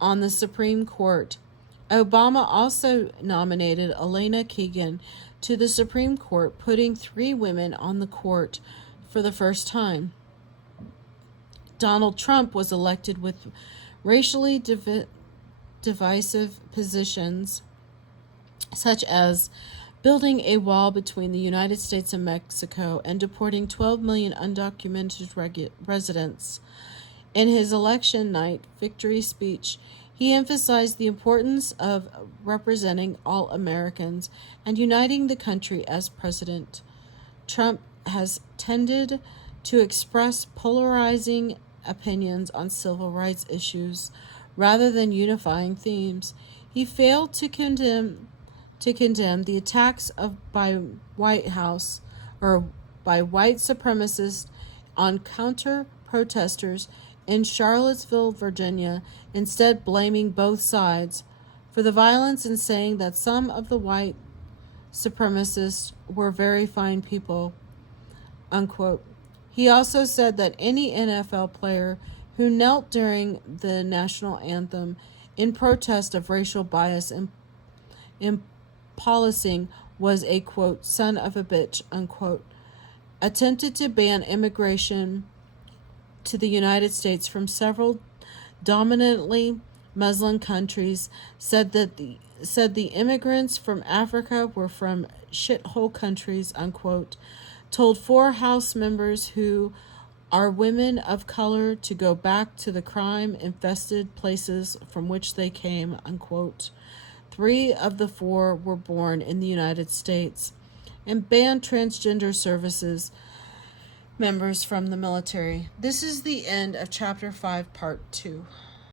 on the Supreme Court. Obama also nominated Elena Kagan to the Supreme Court, putting 3 women on the court for the first time. Donald Trump was elected with racially divisive positions, such as building a wall between the United States and Mexico and deporting 12 million undocumented residents. In his election night victory speech, he emphasized the importance of representing all Americans and uniting the country as president. Trump has tended to express polarizing opinions on civil rights issues rather than unifying themes. He failed to condemn the attacks by white supremacists on counter-protesters in Charlottesville, Virginia, instead blaming both sides for the violence and saying that some of the white supremacists were very fine people, unquote. He also said that any NFL player who knelt during the national anthem in protest of racial bias in policing was a, quote, son of a bitch, unquote. Attempted to ban immigration to the United States from several dominantly Muslim countries, said the immigrants from Africa were from shithole countries, unquote. Told 4 House members who are women of color to go back to the crime-infested places from which they came, unquote. 3 of the 4 were born in the United States, and banned transgender services members from the military. This is the end of Chapter 5, Part 2.